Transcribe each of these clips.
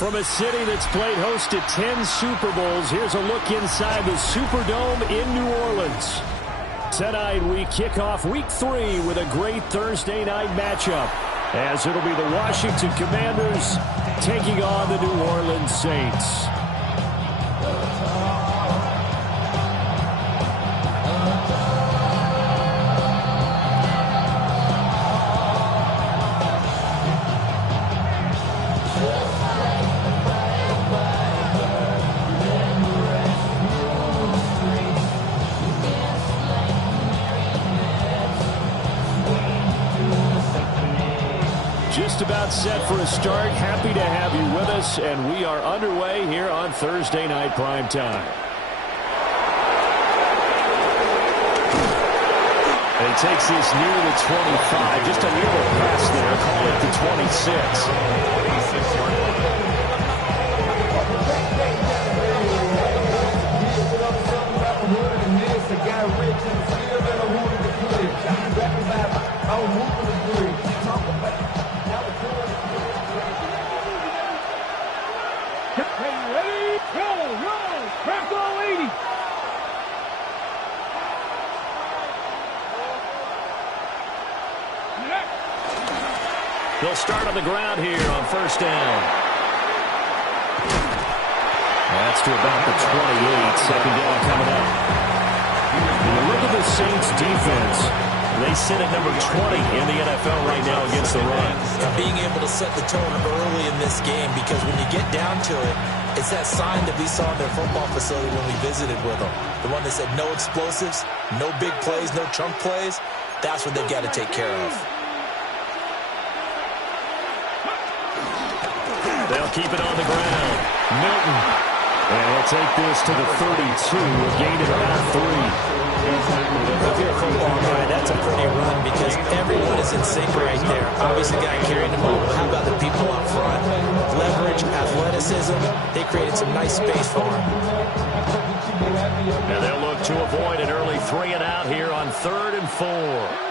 From a city that's played host to 10 Super Bowls, here's a look inside the Superdome in New Orleans. Tonight we kick off Week 3 with a great Thursday night matchup, as it'll be the Washington Commanders taking on the New Orleans Saints. Just about set for a start. Happy to have you with us, and we are underway here on Thursday Night Primetime. And he takes this near the 25. Just a little pass there. Call it the 26. They'll start on the ground here on first down. That's to about the 28. Second down coming up. When you look at the Saints defense, they sit at number 20 in the NFL right now against the run. Being able to set the tone early in this game, because when you get down to it, it's that sign that we saw in their football facility when we visited with them. The one that said no explosives, no big plays, no chunk plays. That's what they've got to take care of. They'll keep it on the ground. Milton. And he'll take this to the 32. A gain of about 3. If you're a football guy, that's a pretty run because everyone is in sync right there. Obviously, the guy carrying the ball. How about the people up front? Leverage, athleticism. They created some nice space for him. And they'll look to avoid an early 3 and out here on 3rd and 4.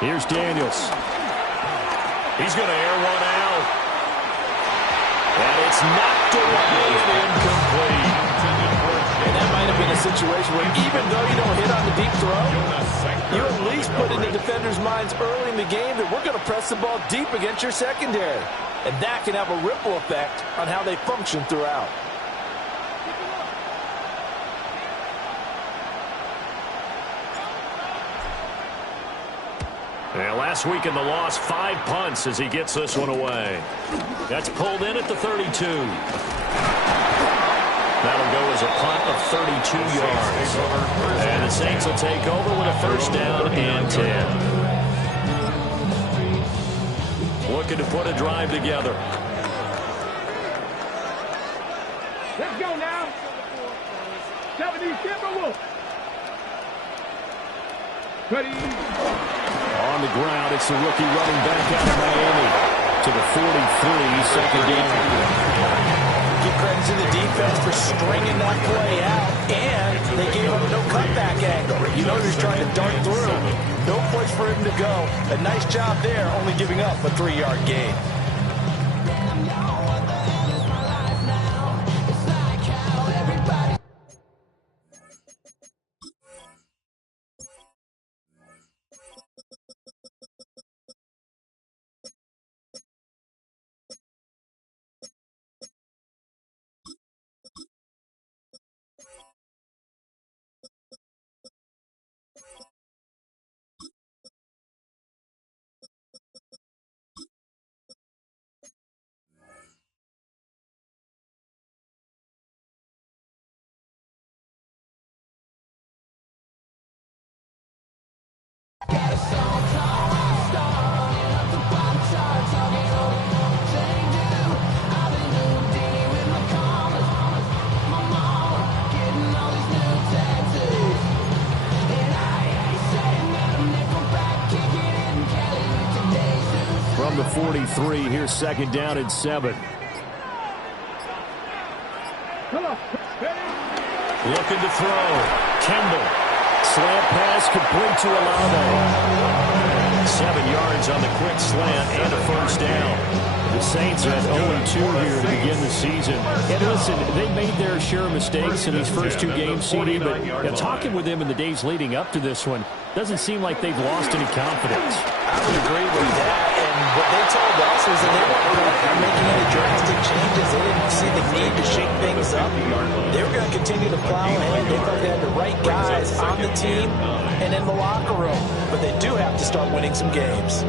Here's Daniels. He's going to air one out. And it's knocked away and incomplete. And that might have been a situation where even though you don't hit on the deep throw, you at least put in the defenders' minds early in the game that we're going to press the ball deep against your secondary. And that can have a ripple effect on how they function throughout. And last week in the loss, 5 punts as he gets this one away. That's pulled in at the 32. That'll go as a punt of 32 yards. And the Saints will take over with a first down and 10. Looking to put a drive together. Let's go now. 70 Timberwolves. Ready. On the ground, it's the rookie running back out of Miami to the 43, second down. Give credit to the defense for stringing that play out, and they gave him no cutback angle. You know he's trying to dart through. No place for him to go. A nice job there, only giving up a 3-yard gain. From the 43, here's second down and 7. Looking to throw. Kendall. Slant pass complete to Olave. 7 yards on the quick slant and a first down. The Saints at 0-2 here to begin the season. And listen, they made their share of mistakes in these first 2 games, CD, but talking with them in the days leading up to this one, doesn't seem like they've lost any confidence. I would agree with that. And what they told us was that they weren't making any drastic changes. They didn't see the need to shake things up. They were going to continue to plow ahead. They thought they had the right guys on the team and in the locker room. But they do have to start winning some games.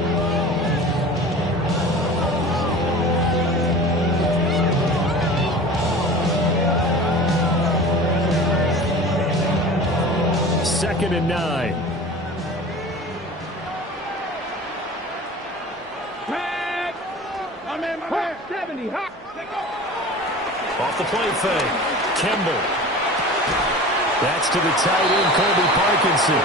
Second and 9. Hot 70, hot. Off the play fake. Kimball. That's to the tight end, Colby Parkinson.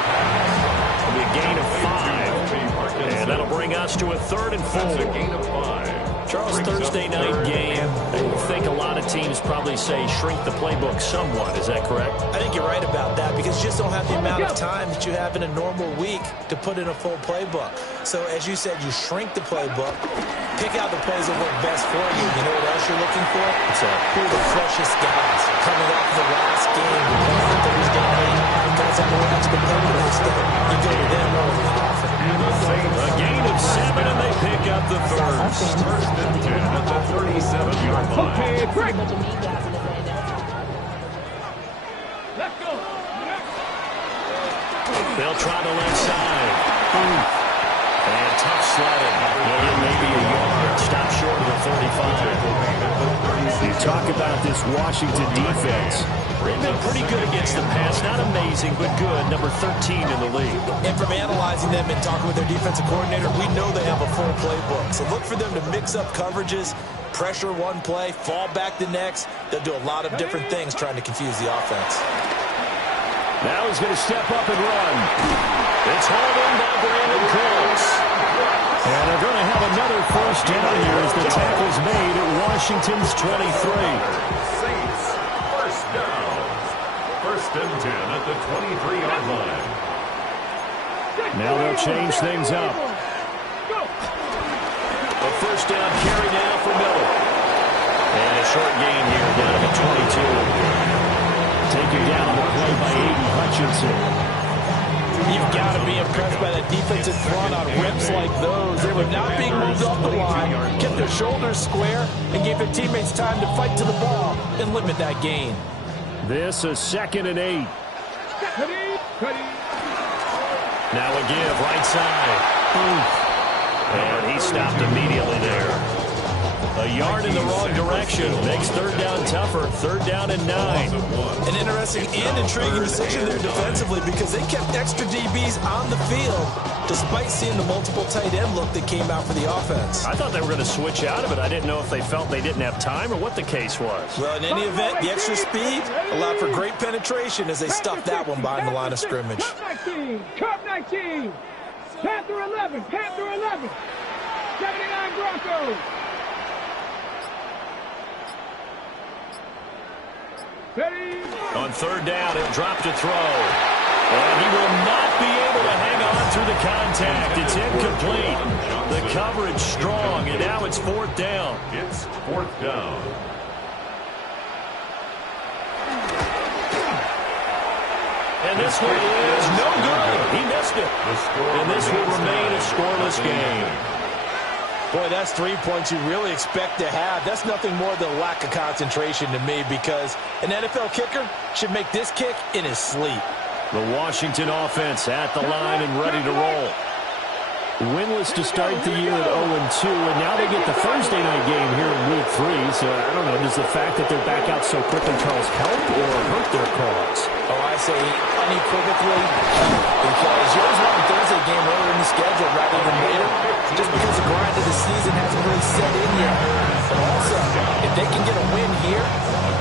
It'll be a gain of 5. And that'll bring us to a 3rd and 4. That's a gain of 5. Charles, Thursday night game. I think a lot of teams probably say shrink the playbook somewhat. Is that correct? I think you're right about that because you just don't have the amount of time that you have in a normal week to put in a full playbook. So as you said, you shrink the playbook, pick out the plays that work best for you. You know what else you're looking for? Who are the freshest guys coming off the last game on Thursday night? Guys have more extra competitors that you go to them more often. A gain of 7, and they pick up the first. First and 10 at the 37-yard line. Okay, break. Let's go. They'll try the left side. And tough sledding. Maybe a yard. Stop short of the 35. You talk about this Washington defense. They've been pretty good against the pass. Not amazing, but good. Number 13 in the league. And from analyzing them and talking with their defensive coordinator, we know they have a full playbook. So look for them to mix up coverages, pressure one play, fall back the next. They'll do a lot of different things trying to confuse the offense. Now he's going to step up and run. It's hauled in by Brandon Cooks. And they're going to have another first down here as the tackle's made at Washington's 23. Saints, first down. First and 10 at the 23-yard line. Now they'll change things up. A first down carry now for Miller. And a short gain here down to the 22. Taken down the play by Aiden Hutchinson. You've got to be impressed by that defensive front on rips like those. They were not being moved off the line, kept their shoulders square, and gave their teammates time to fight to the ball and limit that gain. This is 2nd and 8. Now a give, right side. And he stopped immediately there. A yard in the wrong direction. Makes 3rd down tougher. 3rd down and 9. An interesting and intriguing decision there defensively because they kept extra DBs on the field despite seeing the multiple tight end look that came out for the offense. I thought they were going to switch out of it. I didn't know if they felt they didn't have time or what the case was. Well, in any event, the extra speed allowed for great penetration as they stuffed that one behind the line of scrimmage. Cup 19. Panther 11. Panther 11. 79 Broncos. On 3rd down, he'll drop to throw. And he will not be able to hang on through the contact. It's incomplete. The coverage strong, and now it's 4th down. It's 4th down. And this one is no good. He missed it. And this will remain a scoreless game. Boy, that's 3 points you really expect to have. That's nothing more than a lack of concentration to me because an NFL kicker should make this kick in his sleep. The Washington offense at the line and ready to roll. Winless to start the year at 0-2, and now they get the Thursday night game here in Week 3. So, I don't know, does the fact that they're back out so quickly, Charles, help or hurt their cause? Oh, I say unequivocally because you always want a Thursday game earlier in the schedule rather than later, just because the grind of the season hasn't really set in yet. But also, if they can get a win here,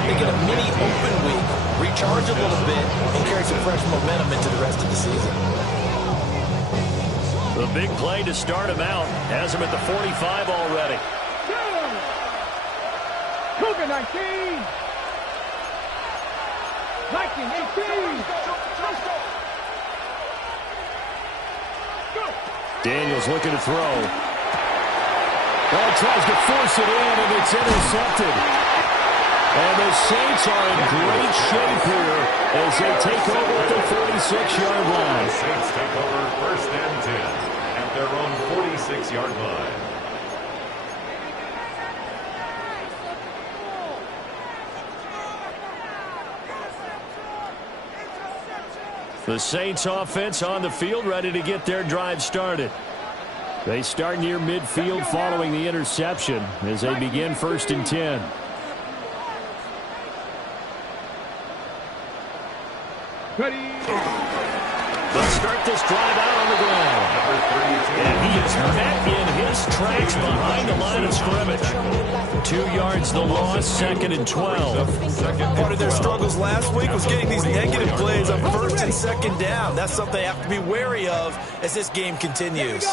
they get a mini open week, recharge a little bit, and carry some fresh momentum into the rest of the season. The big play to start him out has him at the 45 already. Cougar 19. Viking 18. Go. Daniels looking to throw. Well, tries to force it in, and it's intercepted. And the Saints are in great shape here as they take over at the 46-yard line. The Saints take over 1st and 10 at their own 46-yard line. The Saints offense on the field, ready to get their drive started. They start near midfield following the interception as they begin 1st and 10. Ready. They'll start this drive out on the ground. And he is met in his tracks behind the line of scrimmage. 2 yards the loss, 2nd and 12. Part of their struggles last week was getting these negative plays on 1st and 2nd down. That's something they have to be wary of as this game continues.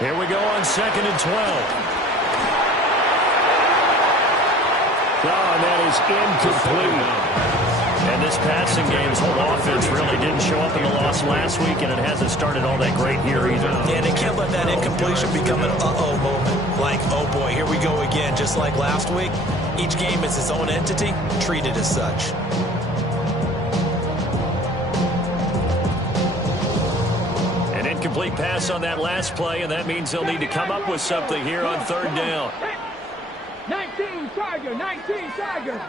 Here we go on 2nd and 12. Oh, and that is incomplete. And this passing game's whole offense really didn't show up in the loss last week, and it hasn't started all that great here either. And they can't let that incompletion become an uh-oh moment. Like, oh boy, here we go again. Just like last week, each game is its own entity, treated as such. An incomplete pass on that last play, and that means they'll need to come up with something here on 3rd down. 19 Tiger, 19 Tiger.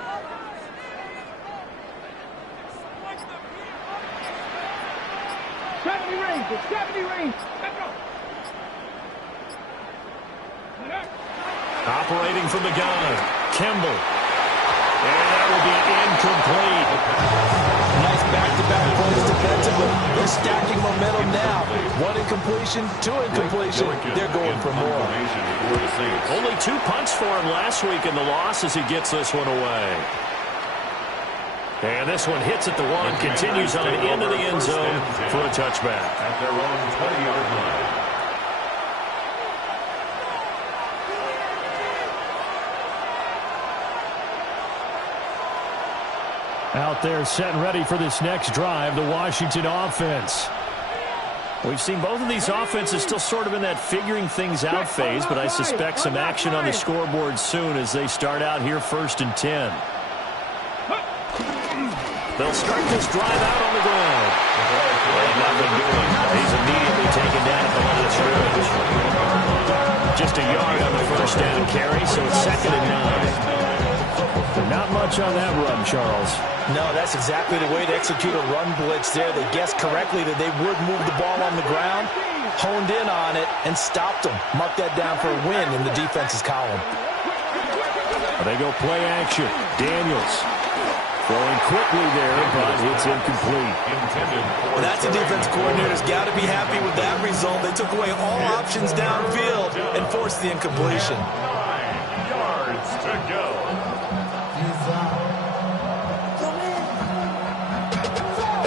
Seventy range, 70 range. Let's go. Operating from the gun, Kimball. And that will be incomplete. Nice back-to-back plays defensively. They're stacking momentum now. 1 incompletion, 2 incompletion. They're going for more. Only 2 punts for him last week in the loss as he gets this one away. And this one hits at the 1, continues on into the end zone for a touchback. At their own 20-yard line. Out there set and ready for this next drive, the Washington offense. We've seen both of these offenses still sort of in that figuring things out phase, but I suspect some action on the scoreboard soon as they start out here 1st and 10. They'll start this drive out on the ground. And nothing doing. He's immediately taken down at the line of scrimmage. Just a yard on the 1st down carry, so it's 2nd and 9. Not much on that run, Charles. No, that's exactly the way to execute a run blitz there. They guessed correctly that they would move the ball on the ground, honed in on it, and stopped them. Mark that down for a win in the defense's column. They go play action. Daniels throwing quickly there, but it's incomplete. Well, that's a defense coordinator's got to be happy with that result. They took away all options downfield and forced the incompletion. 9 yards to go.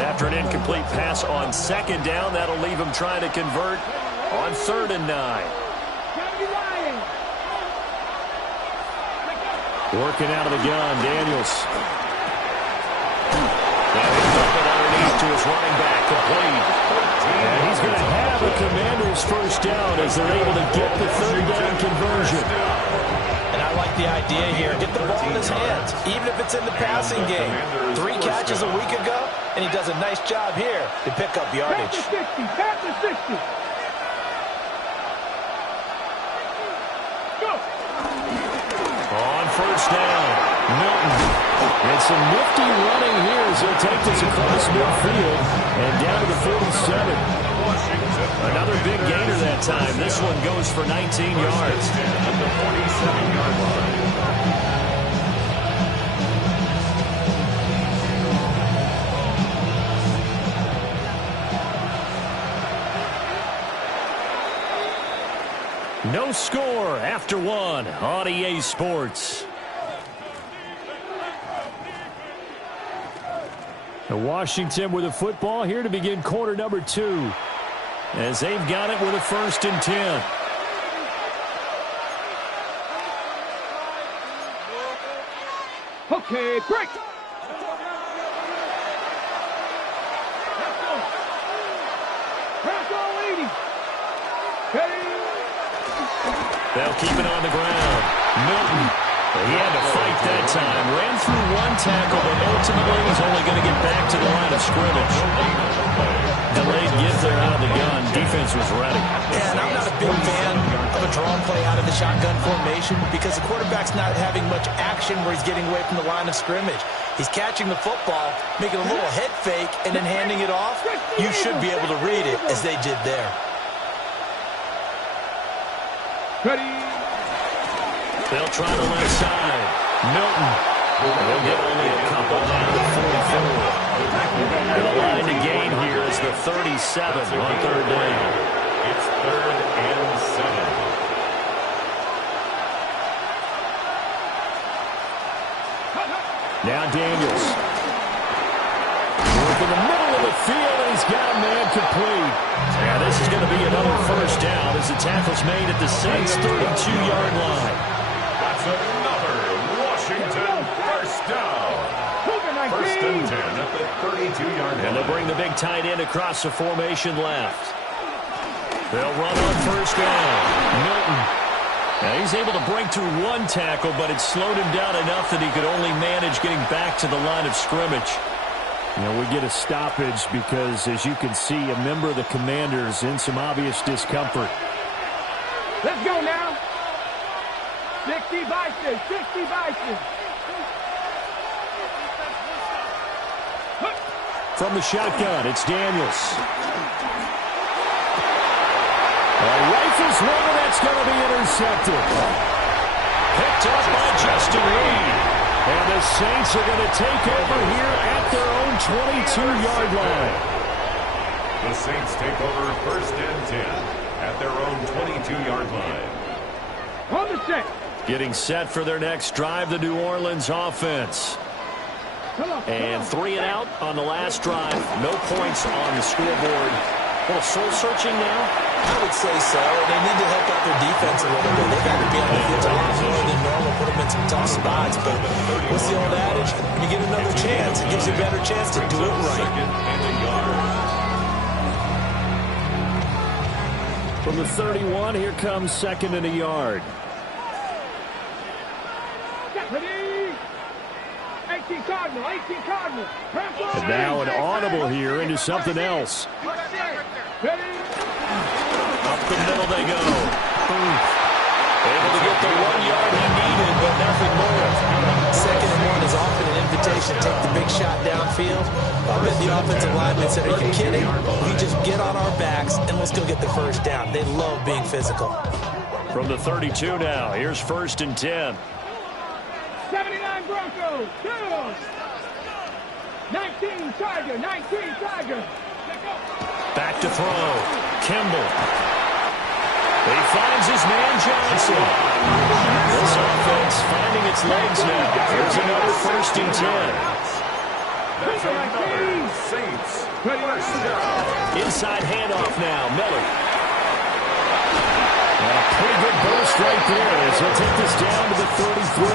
After an incomplete pass on 2nd down, that'll leave him trying to convert on 3rd and 9. Working out of the gun, Daniels. And he's up and underneath to his running back, complete. And he's going to have a Commander's 1st down as they're able to get the 3rd down conversion. And I like the idea here. Get the ball in his hands, even if it's in the passing game. 3 catches a week ago, and he does a nice job here to pick up yardage. Pass to 60. Go. On 1st down, Milton. And some nifty running here as he'll take this across midfield and down to the 47. Another big gainer that time. This one goes for 19 yards. At the 47-yard line. No score after 1 on EA Sports. Washington with the football here to begin quarter number 2. As they've got it with a 1st and 10. Okay, break. They'll keep it on the ground. Milton. He had to fight that time. Ran through one tackle, but ultimately he's only going to get back to the line of scrimmage. Delayed get there out of the gun. Defense was ready. Yeah, and I'm not a big fan of a draw play out of the shotgun formation because the quarterback's not having much action where he's getting away from the line of scrimmage. He's catching the football, making a little head fake, and then handing it off. You should be able to read it as they did there. They'll try the left side. Milton. They'll get only a couple down to 44. And the line to gain here is the 37 on third down. It's 3rd and 7. Now Daniels. Work in the middle of the field, and he's got a man complete. Yeah, this is going to be another first down as the tackle's made at the Saints' 32-yard line. That's another Washington first down. 1st and 10 at the 32-yard line. And they'll bring the big tight end across the formation left. They'll run on first down. Milton. Now he's able to break through one tackle, but it slowed him down enough that he could only manage getting back to the line of scrimmage. You know, we get a stoppage because, as you can see, a member of the Commanders in some obvious discomfort. Let's go now. 60 Vices, 60 Vices. From the shotgun, it's Daniels. Rifles one, that's going to be intercepted. Picked up by Justin Reed. And the Saints are going to take over here at their own 22-yard line. The Saints take over 1st and 10 at their own 22-yard line. On the set. Getting set for their next drive, the New Orleans offense. And 3 and out on the last drive. No points on the scoreboard. A little soul-searching now? I would say so. They need to help out their defense a little bit. They've got to be on the field a lot more than normal, put them in some tough spots. But what's the old adage? When you get another chance, it gives you a better chance to do it right. From the 31, here comes 2nd and a yard. 18 Cardinal, 18 Cardinal. And now an audible here into something else. Up the middle they go. Able to get the 1 yard he needed, but nothing more. 2nd and 1 is often an invitation. Take the big shot downfield. I bet the offensive lineman said, are you kidding? We just get on our backs and let's go get the first down. They love being physical. From the 32 now, here's 1st and 10. 79 Broncos. 19 Tiger, 19 Tiger. Back to throw. Kimball. He finds his man Johnson. This offense finding its legs now. Here's another 1st and 10. That's another Saints first down. Inside handoff now. Miller. And a pretty good burst right there as he'll take this down to the 33.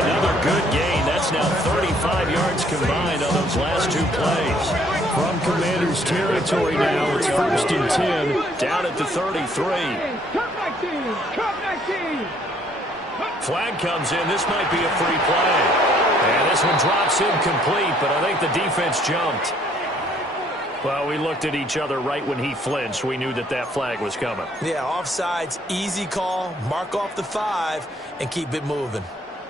Another good gain. That's now 35 yards combined on those last 2 plays. From Commanders territory now, it's 1st and 10, down at the 33. Flag comes in. This might be a free play. And this one drops incomplete, but I think the defense jumped. Well, we looked at each other right when he flinched. We knew that that flag was coming. Yeah, offsides, easy call, mark off the 5, and keep it moving.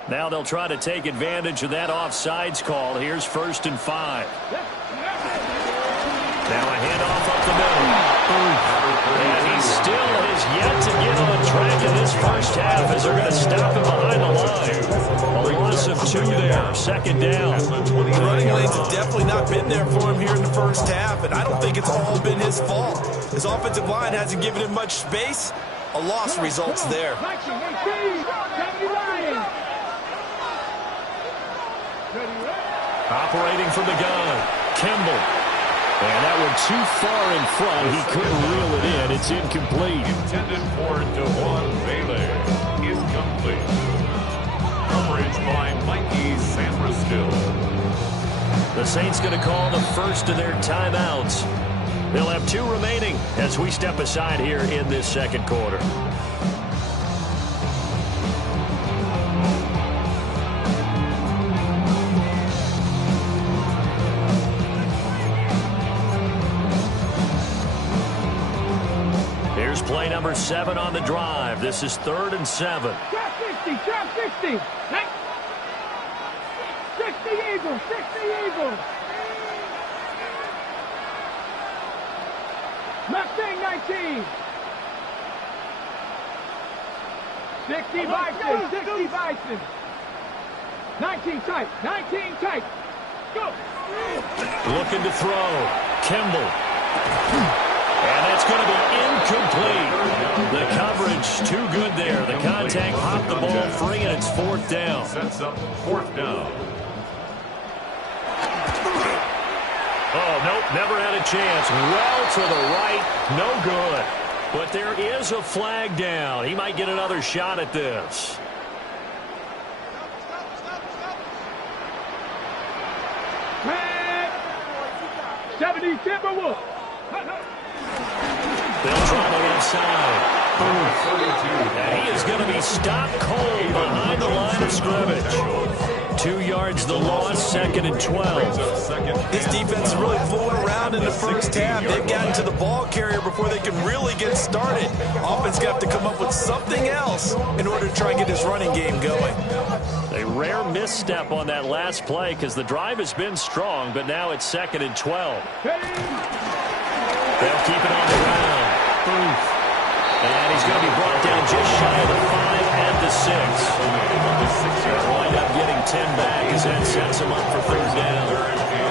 Now they'll try to take advantage of that offsides call. Here's 1st and 5. Now a handoff up the middle. And he still has yet to get on track in this first half as they're going to stop him behind the line. A loss of 2 there, 2nd down. The running lanes have definitely not been there for him here in the first half, and I don't think it's all been his fault. His offensive line hasn't given him much space. A loss results there. Operating from the gun, Kimball. And that one too far in front. He couldn't reel it in. It's incomplete. Intended for DeJuan Bailey. Incomplete. Coverage by Mikey Sanderstill. The Saints going to call the first of their timeouts. They'll have 2 remaining as we step aside here in this second quarter. Here's play number 7 on the drive. This is 3rd and 7. Trap 60, trap 60. 60 Eagles, 60 Eagles. Mustang 19. 60 Bison, 60 Bison. 19 tight, 19 tight. Go. Looking to throw. Kimball. And that's going to be incomplete. The coverage too good there. The contact popped the ball free, and it's 4th down. Sets up 4th down. Oh, nope, never had a chance. Well to the right, no good. But there is a flag down. He might get another shot at this. Red. 70 Timberwolves. They'll try the left side. And he is going to be stopped cold behind the line of scrimmage. 2 yards the loss, 2nd and 12. This defense is really fooling around in the first half. They've gotten to the ball carrier before they can really get started. Offense got to come up with something else in order to try and get this running game going. A rare misstep on that last play because the drive has been strong, but now it's 2nd and 12. They'll keep it on the ground. And he's going to be brought down just shy of the 5 at the 6. They'll wind up getting 10 back as that sets him up for 3rd down.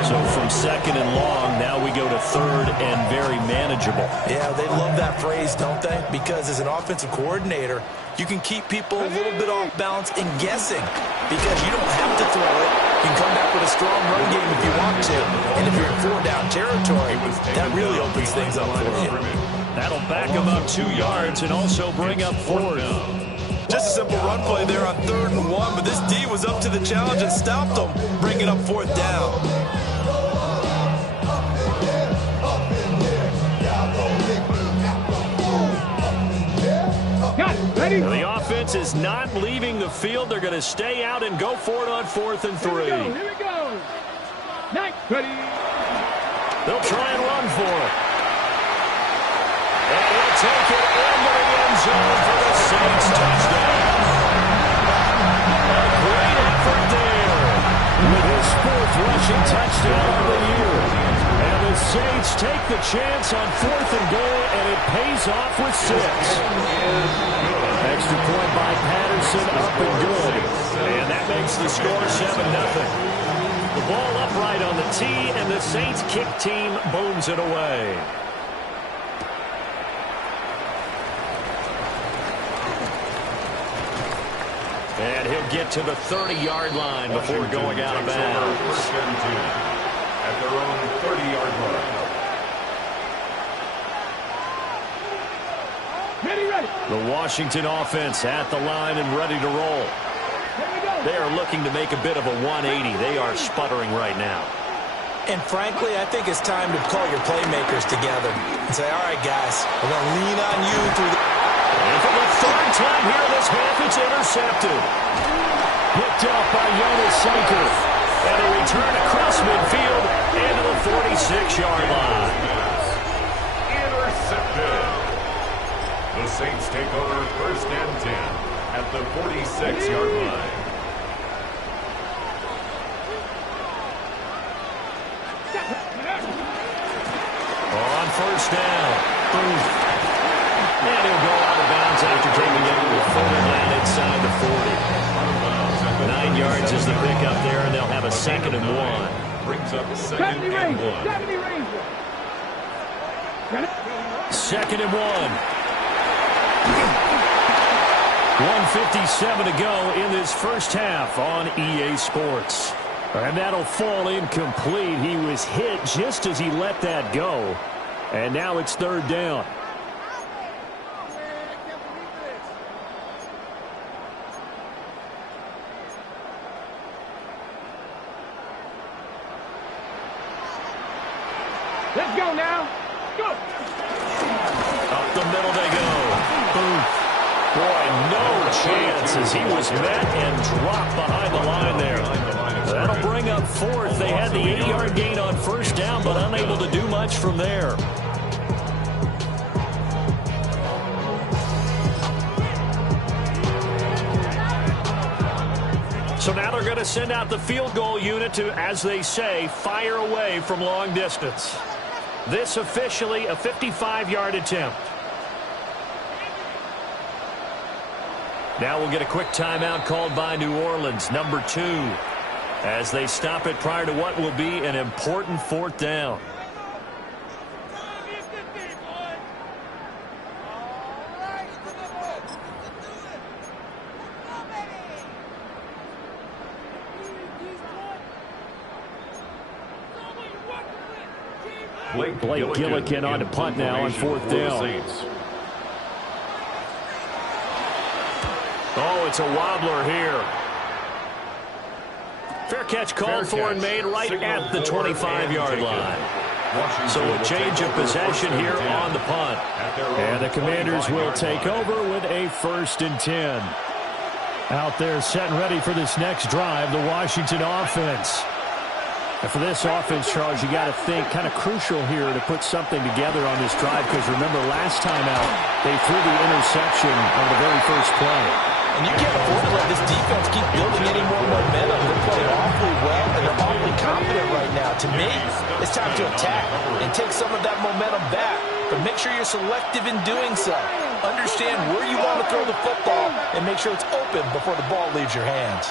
So from 2nd and long, now we go to 3rd and very manageable. Yeah, they love that phrase, don't they? Because as an offensive coordinator, you can keep people a little bit off balance and guessing because you don't have to throw it. You can come back with a strong run game if you want to. And if you're in 4-down territory, that really opens things up for you. That'll back him up 2 yards and also bring up 4th. Just a simple run play there on 3rd and 1, but this D was up to the challenge and stopped them, bringing up 4th down. The offense is not leaving the field. They're going to stay out and go for it on 4th and 3. Here we go. Night. Ready. They'll try and run for it. And he'll take it into the end zone for the Saints touchdown. A great effort there with his 4th rushing touchdown of the year. And the Saints take the chance on 4th and goal, and it pays off with 6. Extra point by Patterson, up and good. And that makes the score 7-0. The ball upright on the tee, and the Saints kick team booms it away. And he'll get to the 30-yard line before going out of bounds. 1st and 10 at their own 30-yard line. The Washington offense at the line and ready to roll. They are looking to make a bit of a 180. They are sputtering right now. And frankly, I think it's time to call your playmakers together and say, all right, guys, we're going to lean on you through the... And for the 3rd time here this half, it's intercepted. Picked up by Jonas Sanker. And a return across midfield into the 46-yard line. Intercepted. The Saints take over 1st and 10 at the 46-yard line. On 1st down. And he'll go out of bounds after taking it with 4 down inside the 40. 9 yards is the pickup there, and they'll have a 2nd and 1. Brings up 2nd and 1. 2nd and 1. 1:57 to go in this first half on EA Sports. And that'll fall incomplete. He was hit just as he let that go. And now it's 3rd down. Let's go now. middle they go. Boy, no chance as he was met and dropped behind the line there. That'll bring up fourth. They had the 80-yard gain on first down, but unable to do much from there. So now they're going to send out the field goal unit to, as they say, fire away from long distance. This officially a 55-yard attempt. Now we'll get a quick timeout called by New Orleans, number 2, as they stop it prior to what will be an important fourth down. Blake Gillikin on to punt now on fourth down. Oh, it's a wobbler here. Fair catch called for and made right at the 25-yard line. So a change of possession here on the punt. And the Commanders will take over with a 1st and 10. Out there set and ready for this next drive, the Washington offense. And for this offense, Charles, you got to think kind of crucial here to put something together on this drive, because remember last time out they threw the interception on the very first play. And you can't afford to let this defense keep building any more momentum. They're playing awfully well, and they're awfully confident right now. To me, it's time to attack and take some of that momentum back. But make sure you're selective in doing so. Understand where you want to throw the football and make sure it's open before the ball leaves your hands.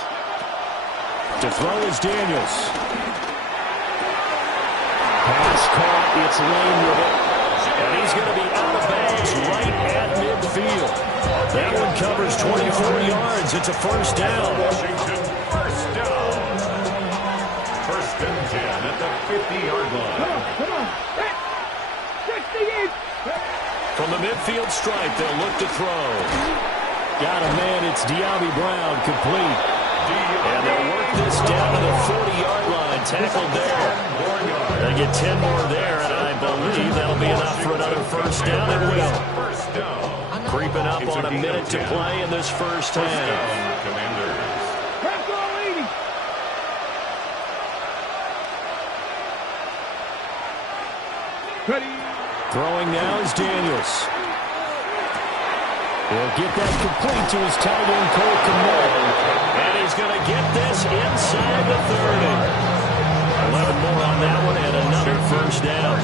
To throw is Daniels. Pass caught, it's Lane with it. And he's going to be out of bounds right at midfield. That one covers 24 yards. It's a first down. Washington, first down. 1st and 10 at the 50-yard line. Come on. 68. From the midfield stripe, they'll look to throw. Got a man, it's Diaby Brown, complete. And they'll work this down to the 40-yard line, tackled there. They get 10 more there, and I believe that'll be enough for another first down. It will. First down. Creeping up on a minute to play in this first half. Commanders. Ready. Throwing now is Daniels. He'll get that complete to his tight end, Cole Kmet. And he's going to get this inside the 30. 11 more on that one, and another first down.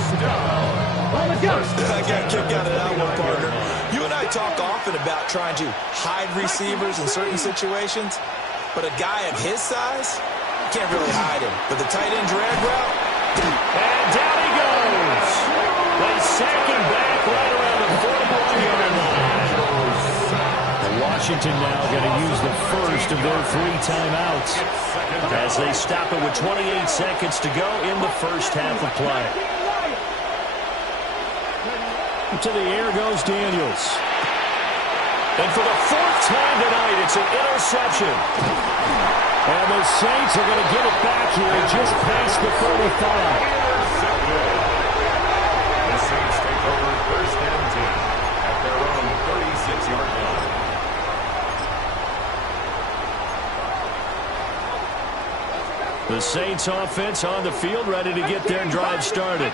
I got a kick out of that one, partner. You and I talk often about trying to hide receivers in certain situations, but a guy of his size, you can't really hide him. But the tight end drag route, and down he goes. They sack him back right around the 41-yard line. Washington now going to use the first of their 3 timeouts as they stop it with 28 seconds to go in the first half of play. To the air goes Daniels. And for the 4th time tonight, it's an interception. And the Saints are going to get it back here just past the 35. The Saints take over 1st and 10 at their own 36-yard line. The Saints offense on the field, ready to get their drive started.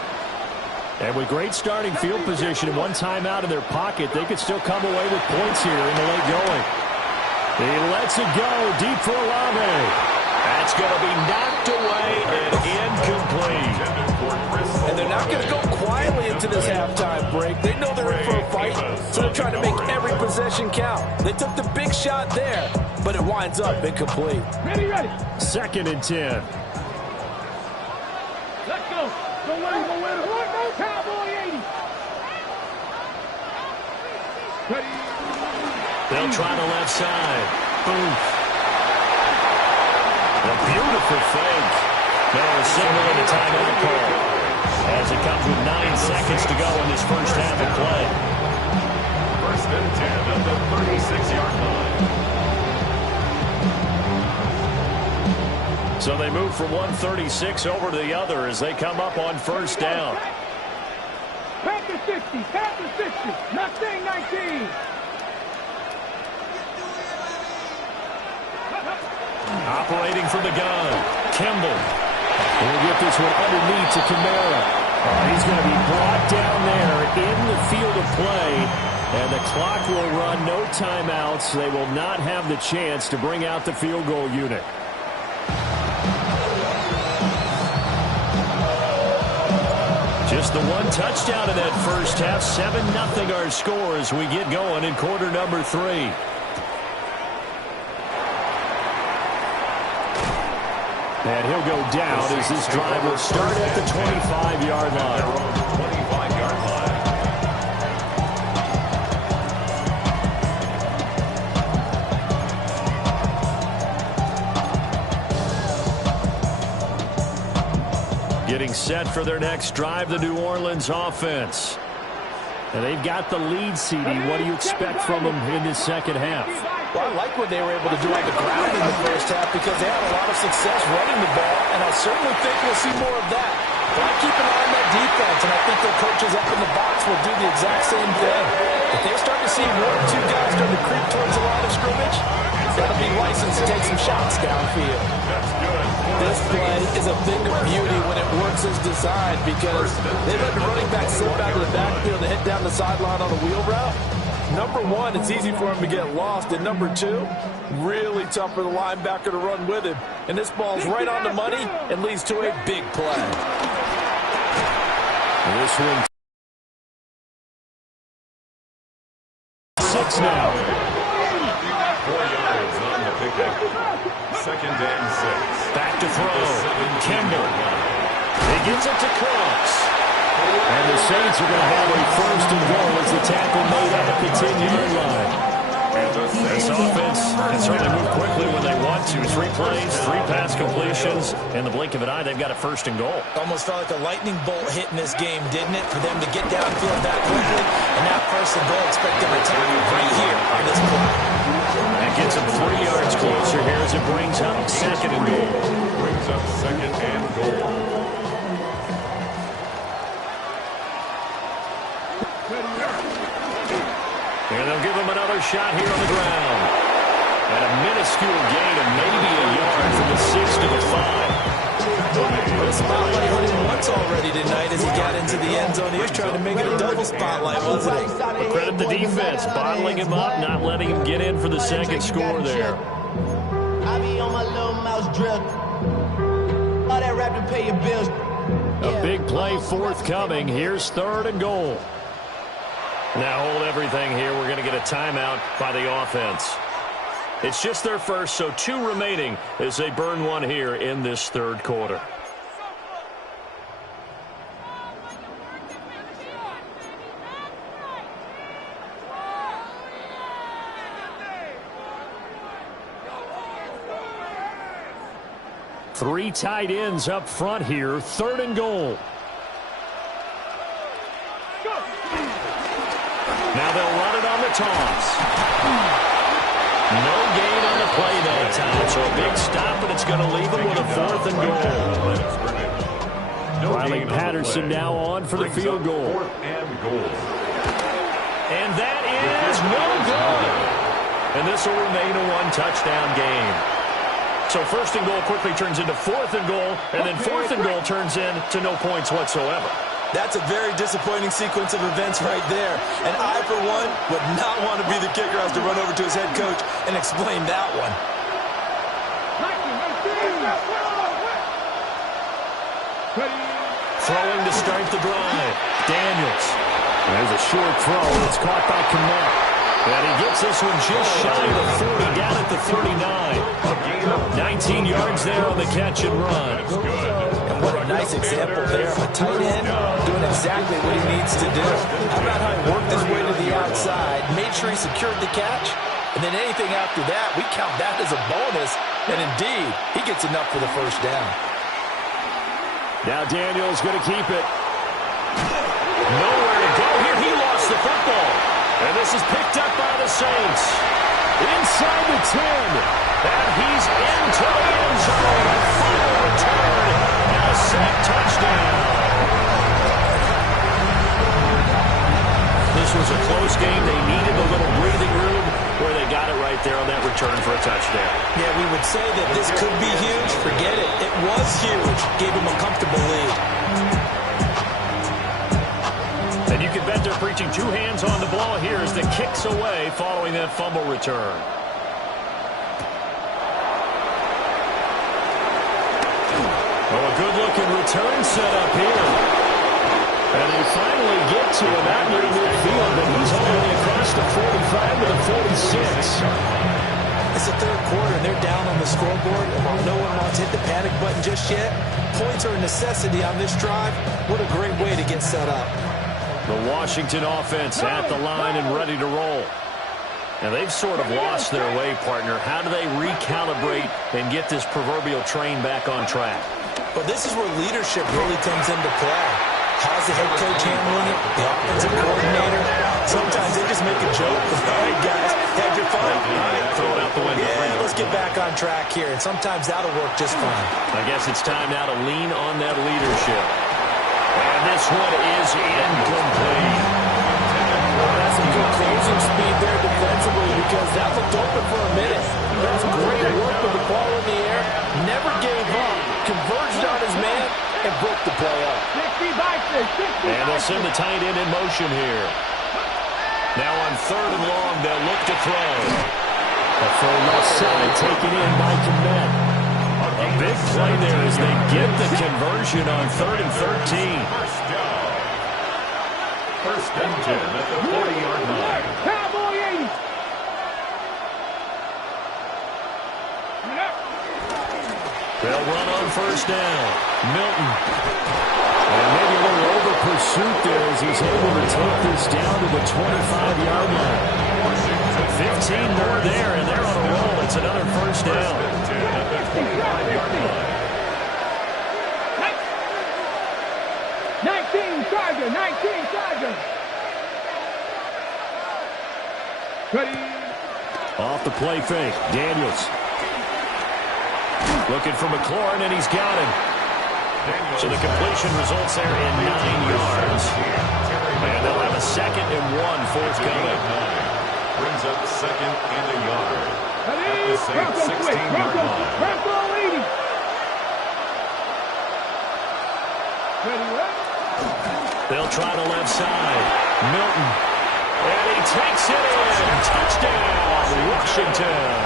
And with great starting field position and 1 timeout in their pocket, they could still come away with points here in the late going. He lets it go deep for Olave. That's going to be knocked away and incomplete. And they're not going to go quietly into this halftime break. They know they're in for a fight, so they're trying to make every possession count. They took the big shot there, but it winds up incomplete. Ready. 2nd and 10. Let's go. Don't worry. Cowboy 80. Ready. They'll try the left side. Oof. A beautiful fake. Now a signal in the timeout call as it comes with 9 seconds to go in this first half of play. 1st and 10 at the 36-yard line. So they move from 136 over to the other as they come up on first down. Packers 60. Panthers 60. Mustang 19. Operating from the gun. Kimball. We'll get this one underneath to Kamara. He's going to be brought down there in the field of play. And the clock will run, no timeouts. They will not have the chance to bring out the field goal unit. Just the one touchdown in that first half. 7-0 our score as we get going in quarter number 3. And he'll go down as this drive will start at the 25-yard line. 25-yard line. Getting set for their next drive, the New Orleans offense. And they've got the lead, CD. What do you expect from them in this second half? Well, I like what they were able to do on the ground in the first half because they had a lot of success running the ball, and I certainly think we'll see more of that. But I keep an eye on that defense, and I think their coaches up in the box will do the exact same thing. If they start to see one or two guys starting to creep towards the line of scrimmage, got to be licensed to take some shots downfield. That's good. This play is a thing of beauty when it works as designed because they let the running back slip out of the backfield and hit down the sideline on a wheel route. Number one, it's easy for him to get lost. And number two, really tough for the linebacker to run with him. And this ball's right on the money and leads to a big play. This one 6 now. 4 yards on the pickup. 2nd and 6. Back to throw. Kimball. He gets it to Crooks. And the Saints are going to have a 1st and goal as the tackle made at the 10-yard line. This offense can certainly move quickly when they want to. 3 plays, 3 pass completions. In the blink of an eye, they've got a 1st and goal. Almost felt like a lightning bolt hit in this game, didn't it? For them to get downfield that quickly. And now 1st and goal, expect them to tackle right here on this play. That gets them 3 yards closer here as it brings up 2nd and goal. Brings up 2nd and goal. And they'll give him another shot here on the ground. And a minuscule gain of maybe a yard from the 6 to the 5. The spotlight on him once already tonight as he got into the end zone. He was trying to make it a double spotlight, wasn't he? But credit the defense, bottling him up, not letting him get in for the 2nd score there. I be on my little mouse drill. All that rap to pay your bills. A big play forthcoming. Here's 3rd and goal. Now hold everything here. We're going to get a timeout by the offense. It's just their first, so 2 remaining as they burn one here in this 3rd quarter. Three tight ends up front here. 3rd and goal. Now they'll run it on the toss. No gain on the play that time. So a big stop, and it's going to leave them with a 4th and goal. Riley Patterson now on for the field goal. 4th and goal. And that is no good. And this will remain a 1-touchdown game. So 1st and goal quickly turns into 4th and goal, and then 4th and goal turns into no points whatsoever. That's a very disappointing sequence of events right there. And I, for one, would not want to be the kicker who has to run over to his head coach and explain that one. Throwing to start the drive. Daniels. There's a short throw. It's caught by Kamara. And he gets this one just shy of the 40, down at the 39. 19 yards there on the catch and run. And what a nice example there of a tight end doing exactly what he needs to do. How about how he worked his way to the outside, made sure he secured the catch, and then anything after that, we count that as a bonus. And indeed, he gets enough for the 1st down. Now Daniels going to keep it. Nowhere to go here. He lost the football. And this is picked up by the Saints. Inside the 10. And he's into the end zone. A final return. And a sack touchdown. this was a close game. They needed a little breathing room where they got it right there on that return for a touchdown. Yeah, we would say that this could be huge. Forget it. It was huge. Gave them a comfortable lead. And you can bet they're preaching two hands on the ball here as the kick's away following that fumble return. Oh, a good-looking return set up here. And they finally get to him out near midfield, but he's all the way across the 45 to the 46. It's the third quarter, and they're down on the scoreboard. And while no one wants to hit the panic button just yet, points are a necessity on this drive. What a great way to get set up. The Washington offense at the line and ready to roll. Now, they've sort of lost their way, partner. How do they recalibrate and get this proverbial train back on track? Well, this is where leadership really comes into play. How's the head coach handling it? The offensive coordinator? Sometimes they just make a joke. All right, guys, had your fun? All right, throw it out the window. Yeah, let's get back on track here. And sometimes that'll work just fine. I guess it's time now to lean on that leadership. And this one is incomplete. That's some good closing speed there defensively because that looked open for a minute. That's great work with the ball in the air. Never gave up. Converged on his man and broke the play up. And they'll send the tight end in motion here. Now on third and long, they'll look to throw. A throw left side taken in by Kmet. A big play there as they get the conversion on 3rd and 13. First and 10 at the 40-yard line. Cowboy 80. They'll run on first down. Milton. And maybe a little over pursuit there as he's able to take this down to the 25-yard line. 15 more there, and they're on a roll. It's another first down. 19 Charger. Ready. Off the play fake. Daniels. Looking for McLaurin, and he's got him. So the completion results there in 9 yards. And they'll have a 2nd and 1 forthcoming. Brings up 2nd and a yard. At the same 16-yard line. Bronco 80. Ready. They'll try the left side. Milton. And he takes it in. Touchdown, Washington.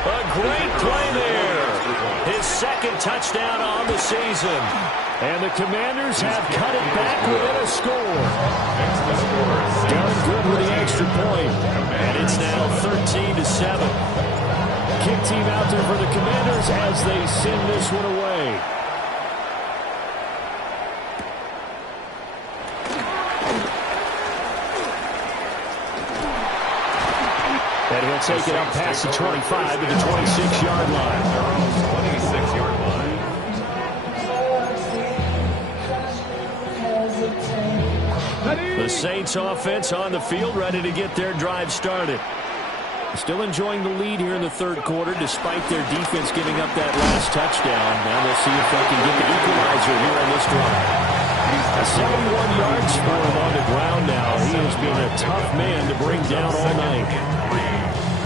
A great play there. His 2nd touchdown on the season. And the Commanders have cut it back within a score. Done good with the extra point. And it's now 13-7. Kick team out there for the Commanders as they send this one away. And he'll take it up past the 25 to the 26-yard line. Their own 26-yard line. The Saints offense on the field, ready to get their drive started. Still enjoying the lead here in the third quarter, despite their defense giving up that last touchdown. Now we'll see if they can get the equalizer here on this drive. 71 yards for him on the ground now. He has been a tough man to bring down all night.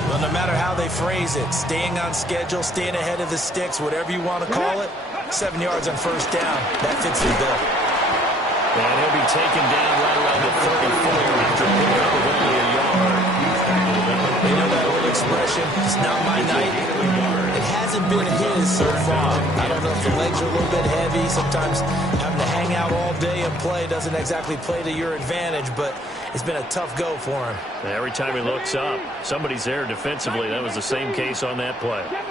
Well, no matter how they phrase it, staying on schedule, staying ahead of the sticks, whatever you want to call it, 7 yards on first down. That fits the bill. And he'll be taken down right around the 34 after picking up only a yard. You know that old expression, it's not my night. It hasn't been his so far. I don't know if the legs are a little bit heavy. Sometimes having to hang out all day and play doesn't exactly play to your advantage, but it's been a tough go for him. Every time he looks up, somebody's there defensively. That was the same case on that play. 7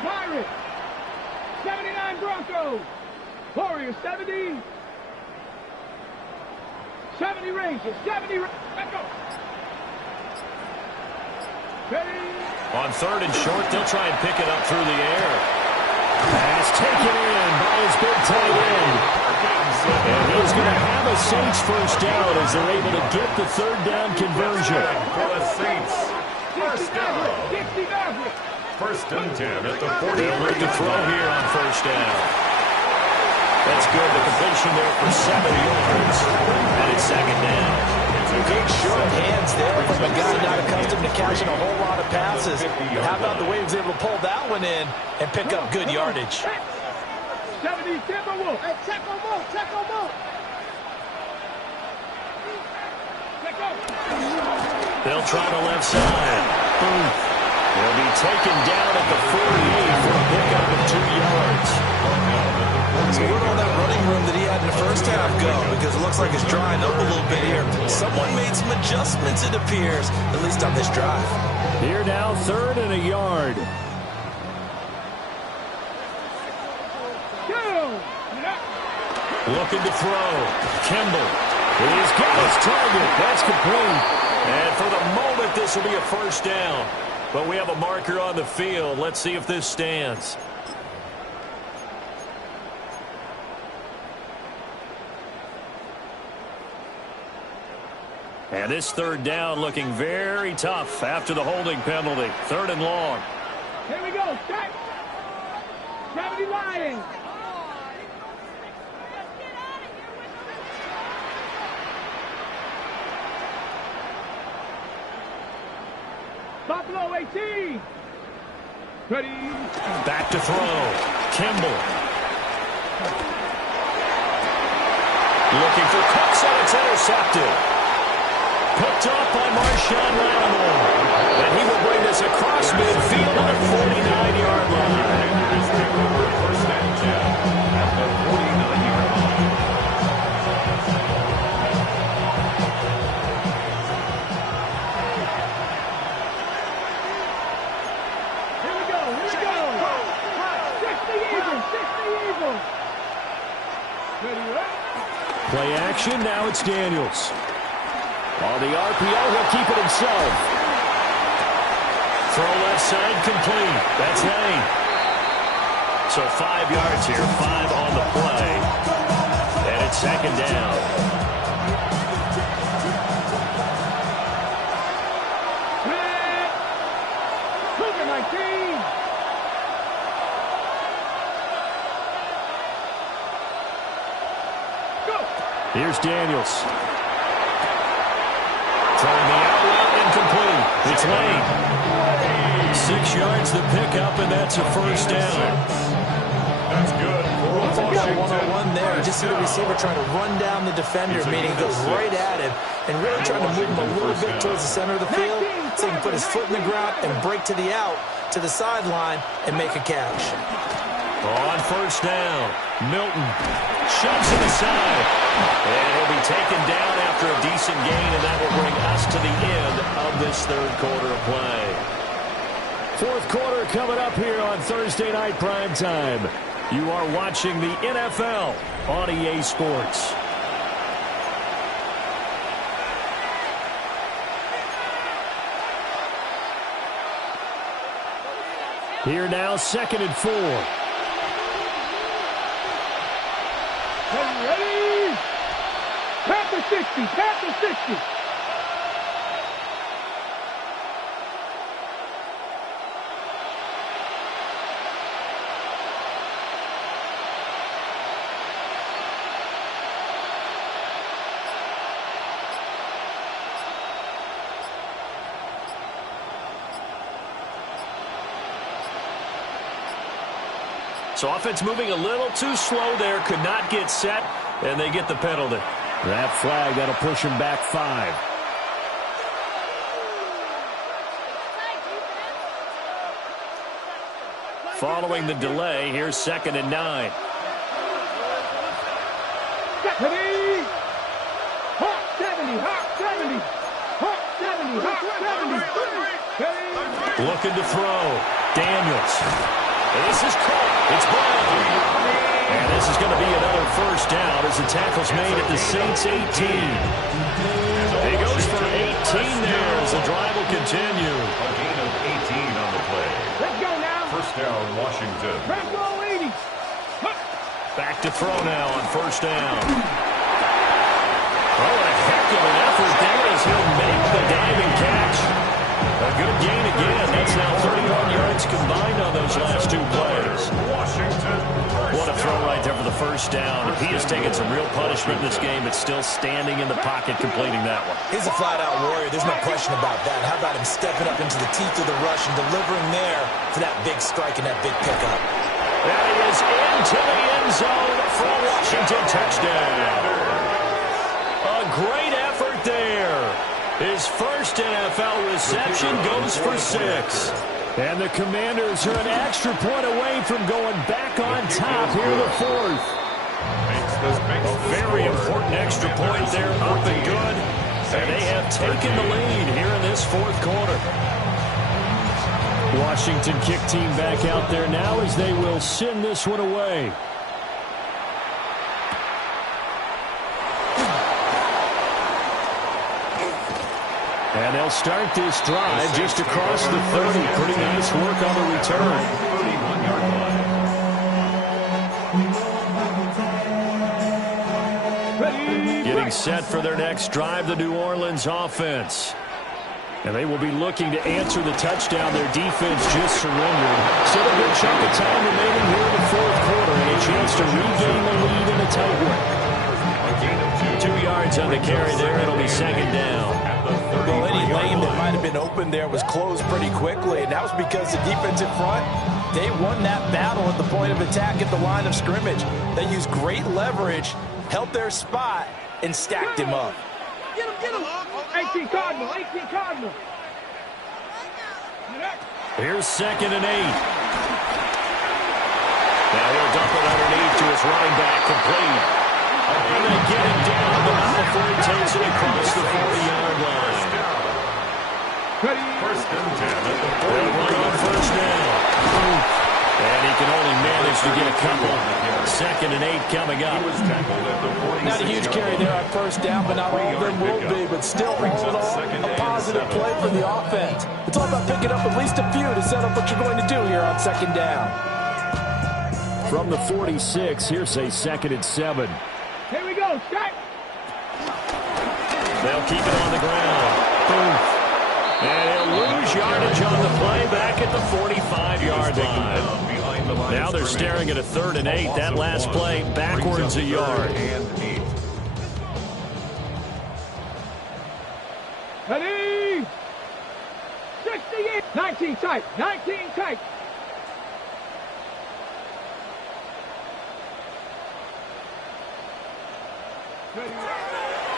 Pirates. 79 Broncos. Warriors 70. 70 Rangers. 70 Rangers. Let's go. Ready. On third and short, they'll try and pick it up through the air. Pass taken in by his big tight end. And he's going to have a Saints first down as they're able to get the third down conversion. For the Saints. First down. 60 Maverick. First and 10 at the 40. They'll look to throw here on first down. That's good. The completion there for 7 yards. And it's second down. Good short hands there from a guy not accustomed to catching a whole lot of passes. But how about the way he was able to pull that one in and pick up good yardage? 70, check on Wolf. Hey, check on Wolf. Check on Wolf. They'll try the left side. They'll be taken down at the 48 for a pickup of 2 yards. So where did all that running room that he had in the first half go? Because it looks like it's drying up a little bit here. Someone made some adjustments, it appears, at least on this drive. Here now, 3rd and a yard. Looking to throw. Kimball. He's got his target. That's complete. And for the moment, this will be a first down. But we have a marker on the field. Let's see if this stands. And this 3rd down looking very tough after the holding penalty. 3rd and long. Here we go. Check. Gravity Lions. Buffalo 18. Ready. Back to throw. Kimball. Looking for Cooks, and it's intercepted. Picked up by Marshawn Lattimore. And he will bring this across midfield on the 49-yard line. First and 10 at the 49-yard line. Here we go. 60 Eagles. Ready, right? Play action. Now it's Daniels. On the RPO, he'll keep it himself. Throw left side complete. That's Lane. So 5 yards here, 5 on the play. And it's second down. Cougar 19. Go. Here's Daniels. Throwing the out route incomplete. It's Lane. 6 yards the pickup, and that's a first down. That's good. One-on-one there. You just see the receiver trying to run down the defender, meaning he goes right at him and really trying to move him a little bit towards the center of the field so he can put his foot in the ground and break to the out, to the sideline, and make a catch. On first down, Milton shoves it aside. And he'll be taken down after a decent gain, and that will bring us to the end of this 3rd quarter of play. 4th quarter coming up here on Thursday Night Primetime. You are watching the NFL on EA Sports. Here now, 2nd and 4. Ready? Panther 60. Panther 60. So offense moving a little too slow there, could not get set, and they get the penalty. That flag, that'll push him back 5. Following the delay, here's 2nd and 9. Ready? Hawk 70. Hawk 70. Hawk 70. Hawk 70. Ready? Looking to throw. Daniels. And this is caught. It's Brown. And this is going to be another first down as the tackle's made at the Saints 18. He goes for 18 there as the drive will continue. A gain of 18 on the play. Let's go now. First down, Washington. Bravo 80. Back to throw now on first down. Oh, a heck of an effort there as he'll make the diving catch. A good gain again. That's now 31 yards combined on those last 2 plays. Washington. What a throw right there for the first down. punishment in this game, but still standing in the pocket completing that one. He's a flat-out warrior. There's no question about that. How about him stepping up into the teeth of the rush and delivering there for that big strike and that big pickup? And he is into the end zone for a Washington touchdown. A great effort there. His first NFL reception goes for 6. And the Commanders are an extra point away from going back on top here in the 4th. A very important extra point there, up and good. And they have taken the lead here in this 4th quarter. Washington kick team back out there now as they will send this one away. And they'll start this drive just across the 30. Pretty nice work on the return. 31-yard line. Getting set for their next drive, the New Orleans offense. And they will be looking to answer the touchdown their defense just surrendered. Still a good chunk of time remaining here in the 4th quarter and a chance to regain the lead in a tight one. 2 yards on the carry there. It'll be 2nd down. Well, any lane that might have been open there was closed pretty quickly, and that was because the defense in front, they won that battle at the point of attack at the line of scrimmage. They used great leverage, held their spot, and stacked him up. Get him. 18 Cardinal. Here's 2nd and 8. Now he'll dump it underneath to his running back, complete. And they get him down, but not before he takes it across the 40-yard line. First and 10 at the 40. They'll run on first down. And he can only manage to get a couple. 2nd and 8 coming up. He was tackled at the 46. Not a huge carry there on first down, but not all of them will be. But still, all in all, a positive play for the offense. It's all about picking up at least a few to set up what you're going to do here on 2nd down. From the 46, here's a 2nd and 7. Here we go. Strike. They'll keep it on the ground. Boom. And he'll lose yardage on the play back at the 45-yard line. Now they're staring at a 3rd and 8. That last play backwards a yard. Ready. 68. 19 tight.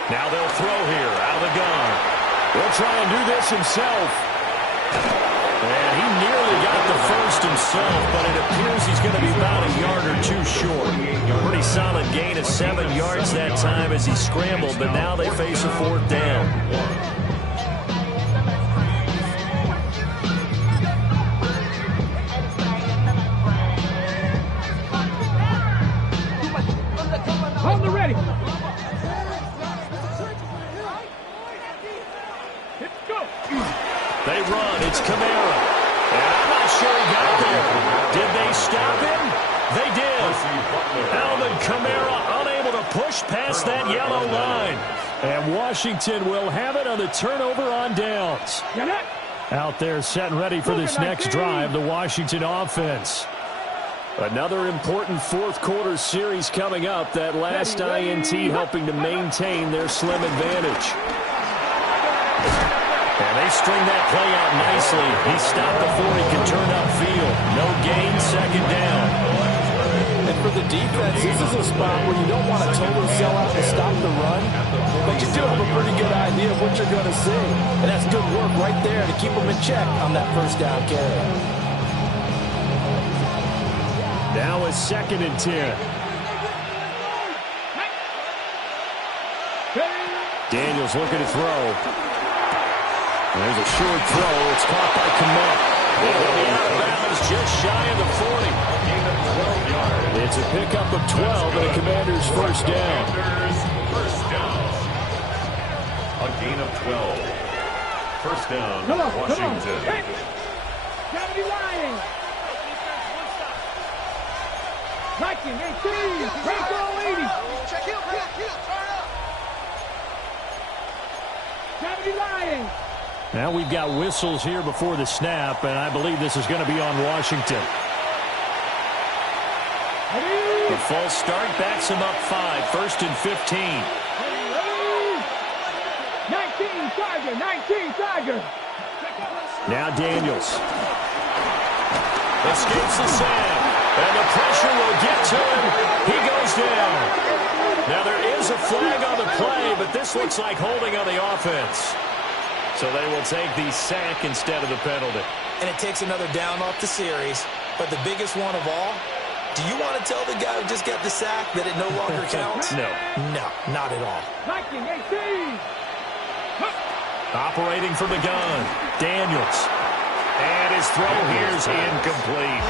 Now they'll throw here out of the gun. He'll try and do this himself. And he nearly got the first himself, but it appears he's going to be about a yard or 2 short. Pretty solid gain of 7 yards that time as he scrambled, but now they face a 4th down. Hold the ready. They run. It's Kamara. And I'm not sure he got there. Did they stop him? They did. Alvin Kamara unable to push past that yellow line. And Washington will have it on the turnover on downs. Out there set and ready for this next drive, the Washington offense. Another important 4th quarter series coming up. That last INT helping to maintain their slim advantage. And they string that play out nicely. He stopped before he could turn upfield. No gain, 2nd down. And for the defense, this is a spot where you don't want to totally sell out to stop the run, but you do have a pretty good idea of what you're going to see. And that's good work right there to keep them in check on that first down carry. Now a 2nd and 10. Daniels looking to throw. There's a short throw. It's caught by Kamara. And he'll be out of bounds just shy of the 40. It's a pickup of 12 and a Commander's first down. A gain of 12. First down, Washington. Hey. 70 Lions. 19, 18. Break all 80. Check heel, turn up. 70 Lions. Now we've got whistles here before the snap, and I believe this is going to be on Washington. A false start backs him up 5, 1st and 15. 19 Tiger. Now Daniels. Escapes the sack. And the pressure will get to him. He goes down. Now there is a flag on the play, but this looks like holding on the offense. So they will take the sack instead of the penalty. And it takes another down off the series. But the biggest one of all, do you want to tell the guy who just got the sack that it no longer counts? No. No, not at all. 19-18. Operating from the gun, Daniels. And his throw here is incomplete.